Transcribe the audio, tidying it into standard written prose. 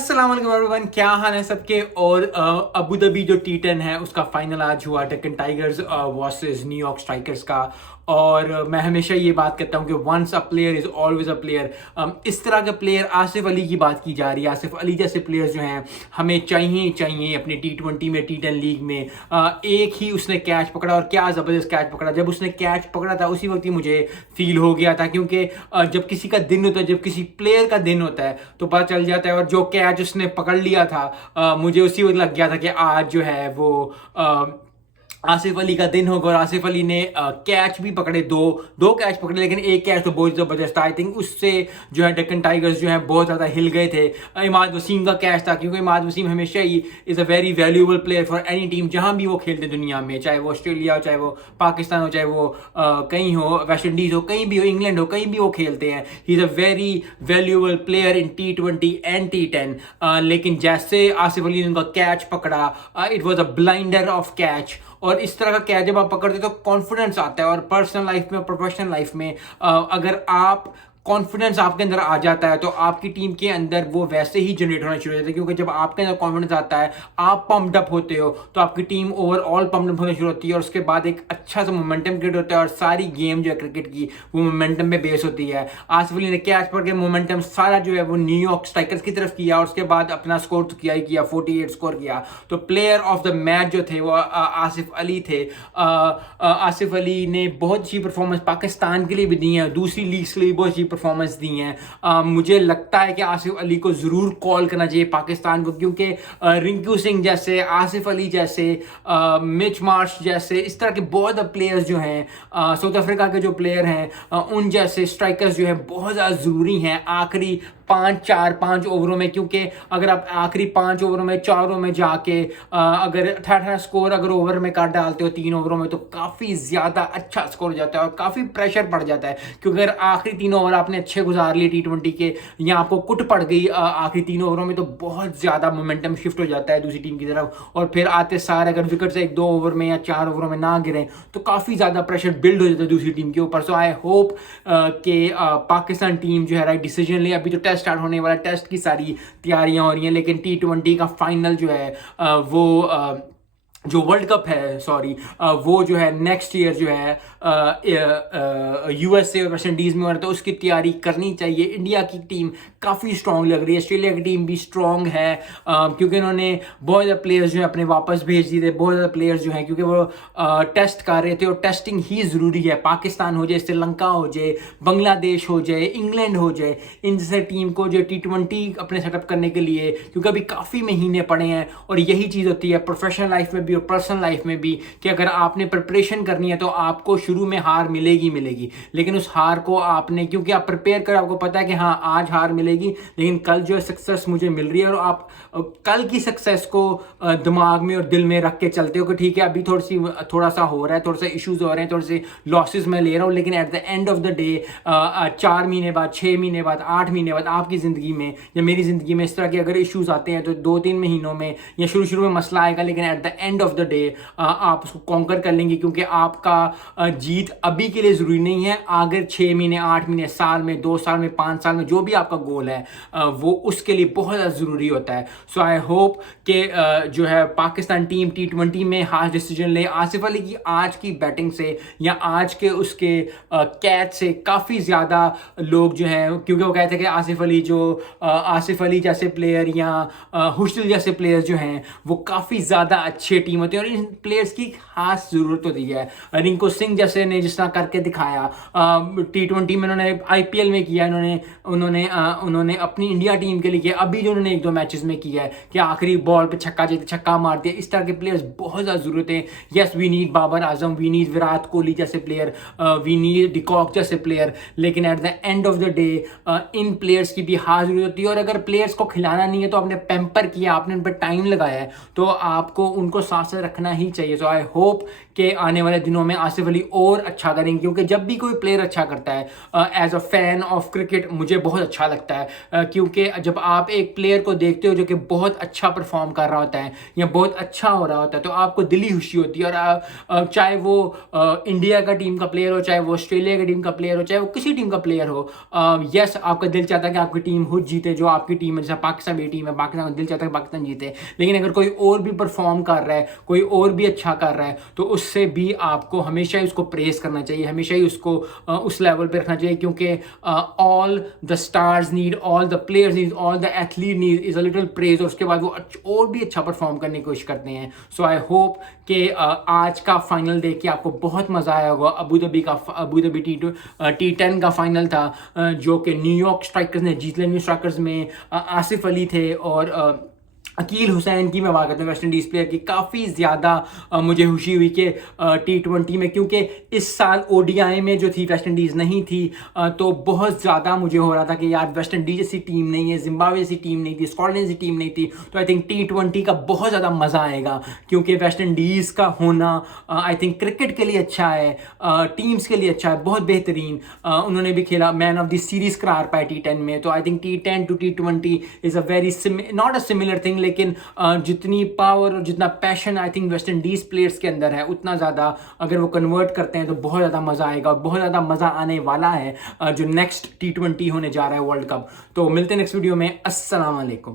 अस्सलाम वालेकुम एवरीवन, क्या हाल है सबके। और अबू धाबी जो T10 है उसका फाइनल आज हुआ, Deccan Tigers versus New York Strikers का। और मैं हमेशा ये बात कहता हूँ कि once a player is always a player. इस तरह के प्लेयर आसिफ अली की बात की जा रही है। आसिफ अली जैसे प्लेयर्स जो हैं हमें चाहिए अपने T20 में, T10 लीग में। एक ही उसने कैच पकड़ा और क्या ज़बरदस्त कैच पकड़ा। जब उसने कैच पकड़ा था उसी वक्त ही मुझे फील हो गया था, क्योंकि जब किसी का दिन होता है, जब किसी प्लेयर का दिन होता है तो पता चल जाता है। और जो कैच उसने पकड़ लिया था, मुझे उसी वक्त लग गया था कि आज जो है वो आसिफ अली का दिन होगा। और आसिफ अली ने कैच भी पकड़े, दो कैच पकड़े, लेकिन एक कैच तो बहुत ज़बरदस्त था। आई थिंक उससे जो है डेक्कन टाइगर्स जो है बहुत ज़्यादा हिल गए थे। इमाद वसीम का कैच था, क्योंकि इमाद वसीम हमेशा he is a very valuable player for any team, जहाँ भी वो खेलते दुनिया में, चाहे वो ऑस्ट्रेलिया हो, चाहे वो पाकिस्तान हो, चाहे वो कहीं हो, वेस्ट इंडीज़ हो, कहीं भी हो, इंग्लैंड हो, कहीं भी वो खेलते हैं। He is a very valuable player in T20 and T10। लेकिन जैसे आसिफ अली ने उनका कैच पकड़ा, it was a blinder of catch. और इस तरह का कैच जब आप पकड़ते हो तो कॉन्फिडेंस आता है। और पर्सनल लाइफ में और प्रोफेशनल लाइफ में अगर आप कॉन्फिडेंस आपके अंदर आ जाता है तो आपकी टीम के अंदर वो वैसे ही जनरेट होना शुरू हो जाता है। क्योंकि जब आपके अंदर कॉन्फिडेंस आता है, आप पम्प्ड अप होते हो, तो आपकी टीम ओवरऑल पम्प्ड अप होना शुरू होती है। और उसके बाद एक अच्छा सा मोमेंटम क्रिएट होता है और सारी गेम जो है क्रिकेट की वो मोमेंटम पे बेस होती है। आसिफ अली ने कैच पकड़ के मोमेंटम सारा जो है वो न्यूयॉर्क स्ट्राइकर्स की तरफ किया और उसके बाद अपना स्कोर तो किया ही किया, 48 स्कोर किया। तो प्लेयर ऑफ द मैच जो थे वो आसिफ अली थे। आसिफ अली ने बहुत अच्छी परफॉर्मेंस पाकिस्तान के लिए भी दी है, दूसरी लीग्स के लिए भी बहुत अच्छी परफॉर्मेंस दी है। मुझे लगता है कि आसिफ अली को ज़रूर कॉल करना चाहिए पाकिस्तान को, क्योंकि रिंकू सिंह जैसे, आसिफ अली जैसे, मिच मार्श जैसे, इस तरह के बहुत प्लेयर्स जो हैं, साउथ अफ्रीका के जो प्लेयर हैं, उन जैसे स्ट्राइकर्स जो हैं बहुत ज़्यादा ज़रूरी हैं आखिरी 5 ओवरों में। क्योंकि अगर आप आखिरी 5 ओवरों में, 4 ओवरों में जाके अगर 18 स्कोर अगर ओवर में काट डालते हो 3 ओवरों में, तो काफ़ी ज़्यादा अच्छा स्कोर हो जाता है और काफ़ी प्रेशर पड़ जाता है। क्योंकि अगर आखिरी 3 ओवर आपने अच्छे गुजार लिए T20 के, या आपको कुट पड़ गई आखिरी 3 ओवरों में, तो बहुत ज़्यादा मोमेंटम शिफ्ट हो जाता है दूसरी टीम की तरफ। और फिर आते सार अगर विकेट से 1-2 ओवर में या 4 ओवरों में ना गिरें तो काफ़ी ज़्यादा प्रेशर बिल्ड हो जाता है दूसरी टीम के ऊपर। सो आई होप कि पाकिस्तान टीम जो है राइट डिसीजन ले। अभी तो टेस्ट स्टार्ट होने वाला, टेस्ट की सारी तैयारियां हो रही हैं, लेकिन T20 का फाइनल जो है वो जो वर्ल्ड कप है, सॉरी, वो जो है नेक्स्ट ईयर जो है USA और वेस्ट इंडीज़ में हो रहा है, तो उसकी तैयारी करनी चाहिए। इंडिया की टीम काफ़ी स्ट्रॉन्ग लग रही है, ऑस्ट्रेलिया की टीम भी स्ट्रॉन्ग है, क्योंकि उन्होंने बहुत ज़्यादा प्लेयर्स जो है अपने वापस भेज दिए थे। बहुत ज़्यादा प्लेयर्स जो हैं, क्योंकि वो टेस्ट कर रहे थे और टेस्टिंग ही ज़रूरी है। पाकिस्तान हो जाए, श्रीलंका हो जाए, बांग्लादेश हो जाए, इंग्लैंड हो जाए, इन जैसे टीम को जो T20 अपने सेटअप करने के लिए, क्योंकि अभी काफ़ी महीने पड़े हैं। और यही चीज़ होती है प्रोफेशनल लाइफ में भी और पर्सनल लाइफ में भी, कि अगर आपने प्रिपरेशन करनी है तो आपको शुरू में हार मिलेगी, लेकिन उस हार को आपने, क्योंकि आप प्रिपेयर कर, आपको पता है कि हाँ आज हार मिलेगी, लेकिन कल जो है सक्सेस मुझे मिल रही है। और आप कल की सक्सेस को दिमाग में और दिल में रख के चलते हो कि ठीक है अभी थोड़ा सा हो रहा है, थोड़ा सा इश्यूज हो रहे हैं, थोड़े से लॉसेस मैं ले रहा हूँ, लेकिन at the end of the day 4 महीने बाद, 6 महीने बाद, 8 महीने बाद आपकी ज़िंदगी में या मेरी ज़िंदगी में इस तरह के अगर इश्यूज आते हैं तो 2-3 महीनों में या शुरू में मसला आएगा, लेकिन at the end of the day आप उसको कॉन्कर कर लेंगे। क्योंकि आपका जीत अभी के लिए ज़रूरी नहीं है, अगर 6 महीने, 8 महीने, साल में, 2 साल में, 5 साल में, जो भी आपका गोल है वो उसके लिए बहुत ज़्यादा ज़रूरी होता है। सो आई होप कि जो है पाकिस्तान टीम T20 में हार्श डिसीजन ले। आसिफ अली की आज की बैटिंग से या आज के उसके कैच से काफ़ी ज़्यादा लोग जो हैं, क्योंकि वो कहते हैं कि आसिफ अली जैसे प्लेयर या हुस्टल जैसे प्लेयर्स जो हैं वो काफ़ी ज़्यादा अच्छे टीम होते हैं और इन प्लेयर्स की खास ज़रूरत होती है। रिंकू सिंह जैसे ने जिस तरह करके दिखाया T20 में, उन्होंने IPL में किया, उन्होंने अपनी इंडिया टीम के लिए किया, अभी जो उन्होंने 1-2 मैचेस में किया है कि आखिरी बॉल पे छक्का मार दिया। इस तरह के प्लेयर्स बहुत ज़्यादा ज़रूरत है। Yes, we need Babar Azam, we need Virat Kohli जैसे प्लेयर, वी नीड डिकॉक जैसे प्लेयर, लेकिन at the end of the day इन प्लेयर्स की भी हार ज़रूरत होती है। और अगर प्लेयर्स को खिलाना नहीं है तो आपने पैम्पर किया, आपने उन पर टाइम लगाया है, तो आपको उनको साथ साथ रखना ही चाहिए। सो आई होप कि कि आने वाले दिनों में आसिफ अली और अच्छा करेंगे, क्योंकि जब भी कोई प्लेयर अच्छा करता है as a fan of cricket मुझे बहुत अच्छा लगता है, क्योंकि जब आप एक प्लेयर को देखते हो जो कि बहुत अच्छा परफॉर्म कर रहा होता है या बहुत अच्छा हो रहा होता है तो आपको दिली खुशी होती है। और चाहे वो इंडिया का टीम का प्लेयर हो, चाहे वो ऑस्ट्रेलिया की टीम का प्लेयर हो, चाहे वो किसी टीम का प्लेयर हो, यस आपका दिल चाहता है कि आपकी टीम खुद जीते, जो आपकी टीम है, जैसे पाकिस्तान की टीम है, पाकिस्तान का दिल चाहता है कि पाकिस्तान जीते। लेकिन अगर कोई और भी परफॉर्म कर रहा है, कोई और भी अच्छा कर रहा है, तो उससे भी आपको हमेशा ही उसको प्रेस करना चाहिए, हमेशा ही उसको उस लेवल पे रखना चाहिए, क्योंकि all the stars need, all the players need, all the athlete need is a little praise, और उसके बाद वो और भी अच्छा परफॉर्म करने की कोशिश करते हैं। सो आई होप कि आज का फाइनल देख के आपको बहुत मजा आया होगा। अबू धाबी T10 का फाइनल था, जो कि न्यूयॉर्क स्ट्राइकर्स ने जीत लिया। न्यू स्ट्राइकर्स में आसिफ अली थे और अकील हुसैन की मैं बात करता हूँ, वेस्ट इंडीज़ प्लेयर की। काफ़ी ज़्यादा मुझे खुशी हुई कि T20 में, क्योंकि इस साल ODI में जो थी वेस्ट इंडीज़ नहीं थी, तो बहुत ज़्यादा मुझे हो रहा था कि यार वेस्ट इंडीज़ जैसी टीम नहीं है, जिम्बाब्वे जैसी टीम नहीं थी, स्कॉटलैंड जैसी टीम नहीं थी, तो आई थिंक T20 का बहुत ज़्यादा मज़ा आएगा, क्योंकि वेस्ट इंडीज़ का होना आई थिंक क्रिकेट के लिए अच्छा है, टीम्स के लिए अच्छा है, बहुत बेहतरीन। उन्होंने भी खेला, मैन ऑफ द सीरीज़ करार पाया T10 में, तो I think T10 to T20 is a very not a similar thing, लेकिन जितनी पावर और जितना passion I think West Indies players के अंदर है, उतना ज़्यादा अगर वो कन्वर्ट करते हैं तो बहुत ज़्यादा मज़ा आएगा, और बहुत ज़्यादा मज़ा आने वाला है जो नेक्स्ट T20 होने जा रहा है वर्ल्ड कप। तो मिलते हैं नेक्स्ट वीडियो में। अस्सलाम वालेकुम।